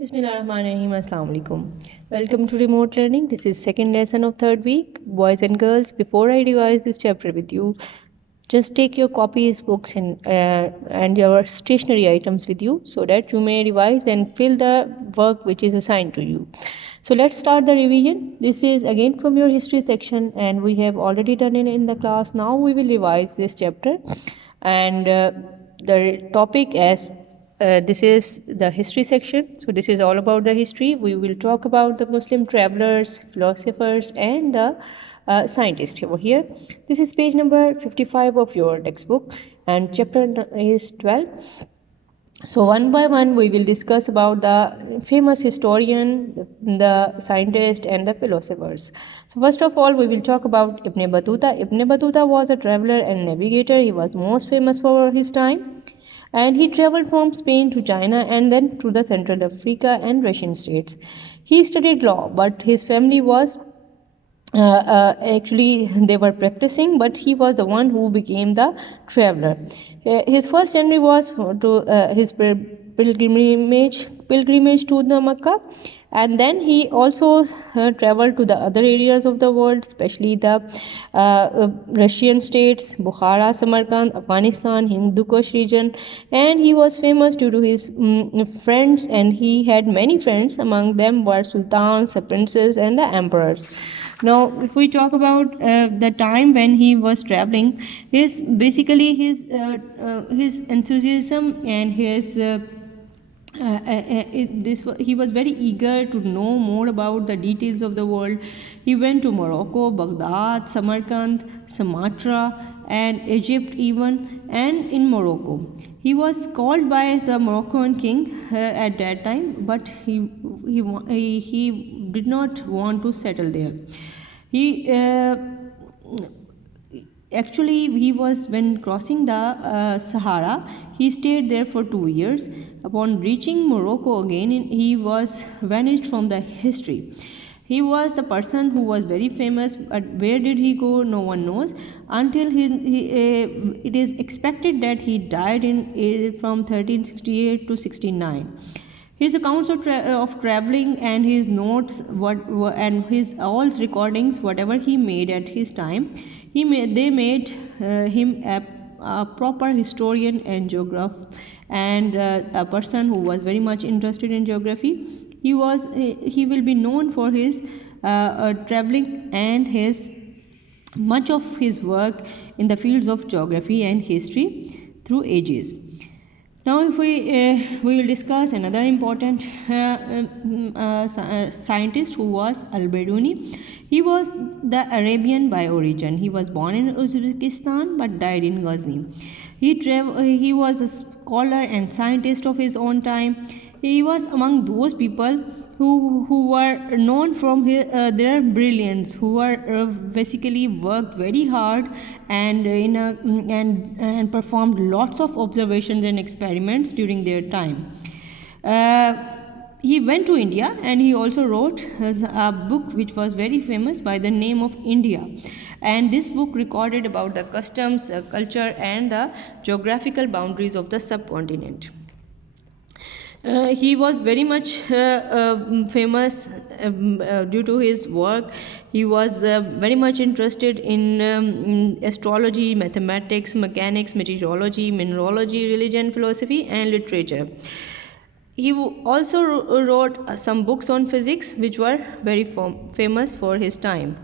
Bismillahirrahmanirrahim. Assalamu alaikum. Welcome to remote learning. This is second lesson of third week. Boys and girls, before I revise this chapter with you, just take your copies, books, and your stationery items with you so that you may revise and fill the work which is assigned to you. So let's start the revision. This is again from your history section, and we have already done it in the class. Now we will revise this chapter, and the topic as this is the history section. So this is all about the history. We will talk about the Muslim travelers, philosophers, and the scientists over here. This is page number 55 of your textbook, and chapter is 12. So one by one we will discuss about the famous historian, the scientist, and the philosophers. So first of all we will talk about Ibn Battuta. Ibn Battuta was a traveler and navigator. He was most famous for his time, and he traveled from Spain to China and then to the Central Africa and Russian states. He studied law, but his family was actually they were practicing, but he was the one who became the traveler. His first journey was to his pilgrimage to the Mecca, and then he also traveled to the other areas of the world, especially the Russian states, Bukhara, Samarkand, Afghanistan, Hindu Kush region. And he was famous due to his friends, and he had many friends. Among them were sultans, the princes, and the emperors. Now if we talk about the time when he was traveling, his enthusiasm and his he was very eager to know more about the details of the world. He went to Morocco, Baghdad, Samarkand, Sumatra, and Egypt even. And in Morocco he was called by the Moroccan king at that time, but he did not want to settle there. Actually, he was, when crossing the Sahara, he stayed there for 2 years. Upon reaching Morocco again, he was vanished from the history. He was the person who was very famous, but where did he go? No one knows. Until it is expected that he died from 1368 to 69. His accounts of traveling and his notes, and his all recordings, whatever he made at his time, they made him a proper historian and geographer, and a person who was very much interested in geography. He will be known for his traveling and his much of his work in the fields of geography and history through ages. Now, if we will discuss another important scientist who was Al-Biruni. He was the Arabian by origin. He was born in Uzbekistan but died in Ghazni. He was a scholar and scientist of his own time. He was among those people who were known from their brilliance, who were basically worked very hard and and performed lots of observations and experiments during their time. He went to India, and he also wrote a book which was very famous by the name of India. And this book recorded about the customs, culture, and the geographical boundaries of the subcontinent. He was very much famous due to his work. He was very much interested in astrology, mathematics, mechanics, meteorology, mineralogy, religion, philosophy, and literature. He also wrote some books on physics which were very famous for his time.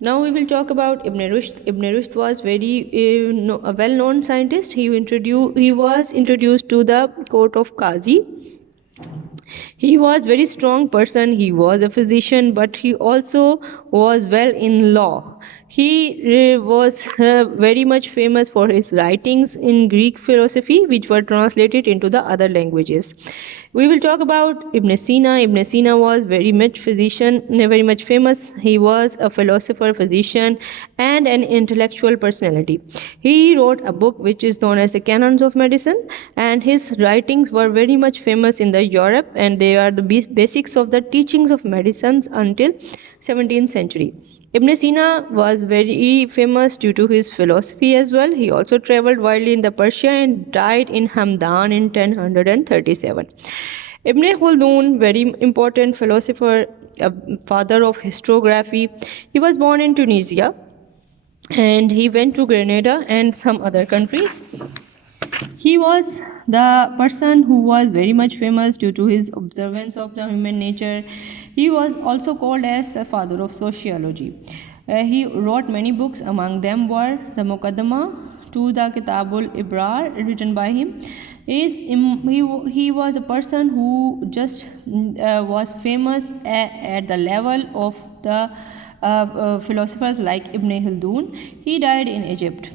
Now we will talk about Ibn Rushd. Ibn Rushd was very a well-known scientist. He was introduced to the court of Qazi. He was very strong person. He was a physician, but he also was well in law. He was very much famous for his writings in Greek philosophy, which were translated into the other languages. We will talk about Ibn Sina. Ibn Sina was very much famous. He was a philosopher, physician, and an intellectual personality. He wrote a book which is known as the Canons of Medicine, and his writings were very much famous in the Europe, and they are the basics of the teachings of medicines until 17th century. Ibn Sina was very famous due to his philosophy as well. He also traveled widely in the Persia and died in Hamdan in 1037. Ibn Khaldun, very important philosopher, a father of historiography. He was born in Tunisia and he went to Grenada and some other countries. He was the person who was very much famous due to his observance of the human nature. He was also called as the father of sociology. He wrote many books, among them were the Muqaddimah to the Kitabul Ibrar, written by him. He was a person who just was famous at the level of the philosophers like Ibn Khaldun. He died in Egypt.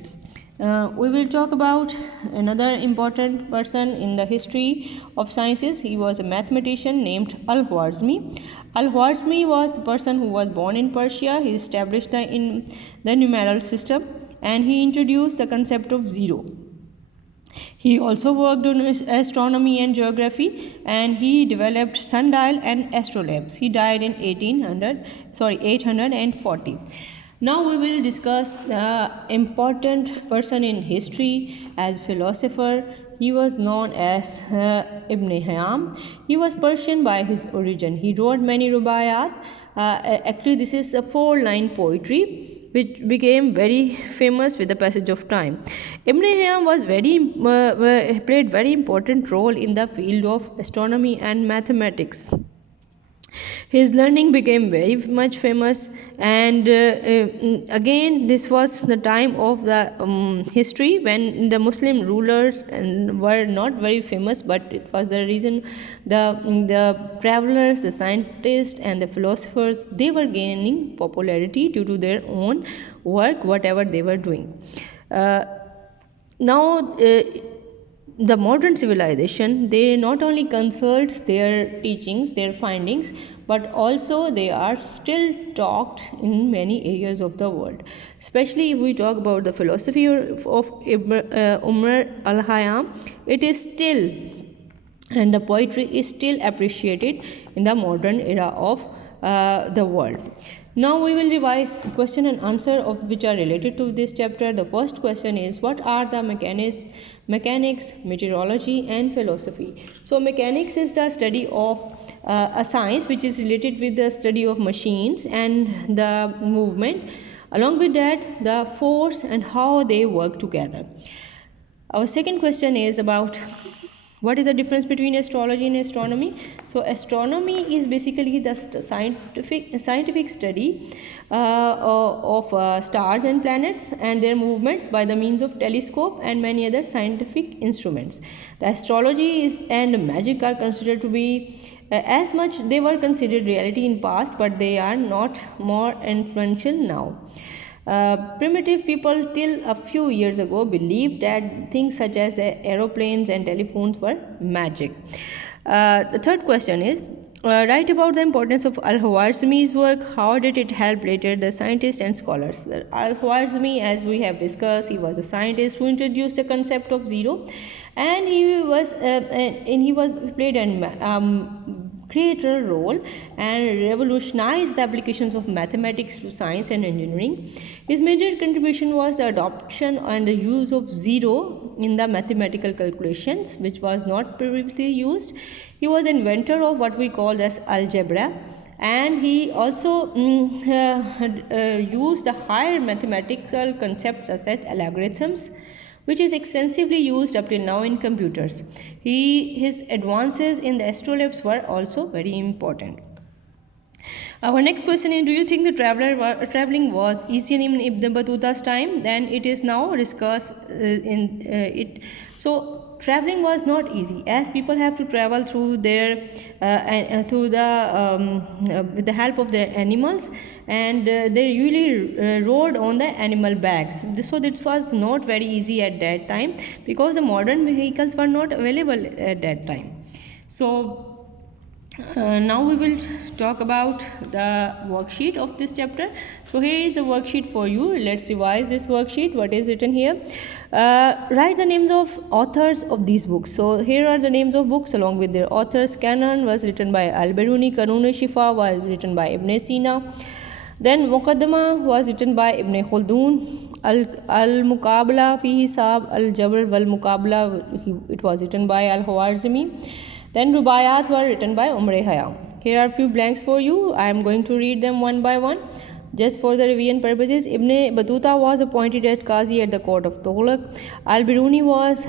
We will talk about another important person in the history of sciences. He was a mathematician named Al-Khwarizmi. Al-Khwarizmi was the person who was born in Persia. He established the numeral system and he introduced the concept of zero. He also worked on astronomy and geography and he developed sundial and astrolabes. He died in 840. Now we will discuss the important person in history as philosopher. He was known as Ibn Hayam. He was Persian by his origin. He wrote many rubayat. Actually, this is a 4-line poetry which became very famous with the passage of time. Ibn Hayam was played very important role in the field of astronomy and mathematics. His learning became very much famous, and again this was the time of the history when the Muslim rulers were not very famous, but it was the reason the travelers, the scientists and the philosophers, they were gaining popularity due to their own work, whatever they were doing. Now the modern civilization, they not only consult their teachings, their findings, but also they are still talked in many areas of the world. Especially if we talk about the philosophy of Umar al-Khayyam, it is still, and the poetry is still appreciated in the modern era of the world. Now we will revise question and answer of which are related to this chapter. The first question is, what are the mechanics, meteorology and philosophy? So mechanics is the study of a science which is related with the study of machines and the movement. Along with that, the force and how they work together. Our second question is about what is the difference between astrology and astronomy? So astronomy is basically the scientific study of stars and planets and their movements by the means of telescope and many other scientific instruments. The astrology and magic are considered to be as much they were considered reality in past, but they are not more influential now. Primitive people till a few years ago believed that things such as the aeroplanes and telephones were magic. The third question is, write about the importance of Al-Khwarizmi's work. How did it help later the scientists and scholars? Al-Khwarizmi, as we have discussed, he was a scientist who introduced the concept of zero, and he was played an creator role and revolutionized the applications of mathematics to science and engineering. His major contribution was the adoption and the use of zero in the mathematical calculations, which was not previously used. He was inventor of what we call as algebra, and he also used the higher mathematical concepts such as algorithms, which is extensively used up till now in computers. His advances in the astrolabes were also very important. Our next question is, do you think the traveling was easier in Ibn Battuta's time than it is now? Discuss in it. So traveling was not easy, as people have to travel through their with the help of their animals, and they usually rode on the animal bags. So this was not very easy at that time because the modern vehicles were not available at that time. So now we will talk about the worksheet of this chapter. So here is the worksheet for you. Let's revise this worksheet. What is written here? Write the names of authors of these books. So here are the names of books along with their authors. Canon was written by Al-Biruni. Qanun-e-Shifa was written by Ibn Sina. Then Muqaddimah was written by Ibn Khaldun. Al-Muqabla fi Hisab al-Jabr wal-Muqabla, it was written by Al-Khwarizmi. Then Rubayat were written by Umar Khayyam. Here are a few blanks for you. I am going to read them one by one. Just for the revision purposes, Ibn Battuta was appointed as Qazi at the court of Tughlaq. Al-Biruni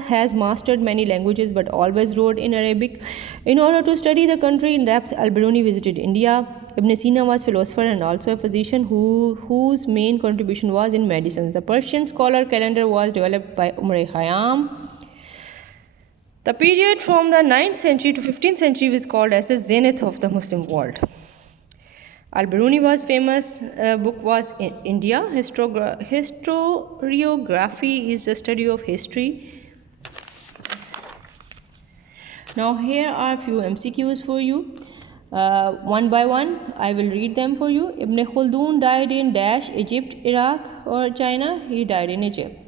has mastered many languages but always wrote in Arabic. In order to study the country in depth, Al-Biruni visited India. Ibn Sina was a philosopher and also a physician whose main contribution was in medicine. The Persian scholar calendar was developed by Umar Khayyam. The period from the 9th century to 15th century was called as the zenith of the Muslim world. Al-Biruni was famous book was in India. Historiography is the study of history. Now here are few MCQs for you. One by one, I will read them for you. Ibn Khaldun died in Dash, Egypt, Iraq or China. He died in Egypt.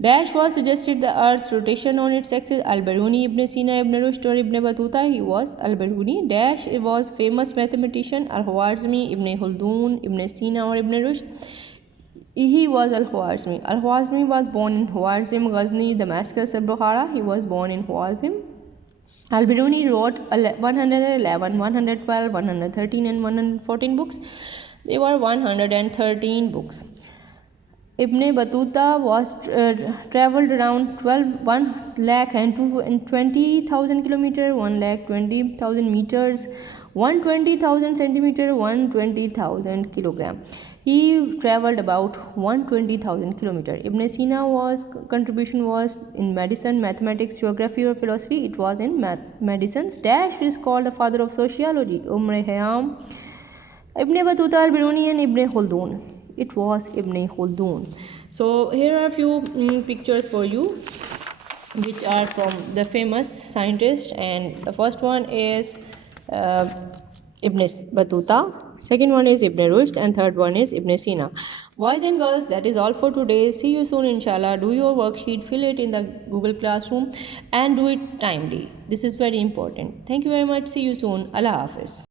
Dash was suggested the Earth's rotation on its axis. Al-Biruni, Ibn Sina, Ibn Rushd or Ibn Battuta. He was Al-Biruni. Dash was famous mathematician. Al-Khwarizmi, Ibn Khaldun, Ibn Sina or Ibn Rushd. He was Al-Khwarizmi. Al-Khwarizmi was born in Khwarizm, Ghazni, Damascus, and Bukhara. He was born in Khwarizm. Al-Biruni wrote 111, 112, 113 and 114 books. They were 113 books. Ibn Battuta was travelled around 1,20,000 kilometers, 1,20,000 meters, 120,000 centimeters, 120,000 kilograms. He travelled about 120,000 kilometers. Ibn Sina's contribution was in medicine, mathematics, geography or philosophy. It was in medicine. Dash is called the father of sociology. Umar Khayyam, Ibn Battuta, Al-Biruni and Ibn Khaldun. It was Ibn Khaldun. So here are a few pictures for you which are from the famous scientist, and the first one is Ibn Battuta, second one is Ibn Rushd and third one is Ibn Sina. Boys and girls, that is all for today. See you soon inshallah. Do your worksheet, fill it in the Google Classroom and do it timely. This is very important. Thank you very much. See you soon. Allah Hafiz.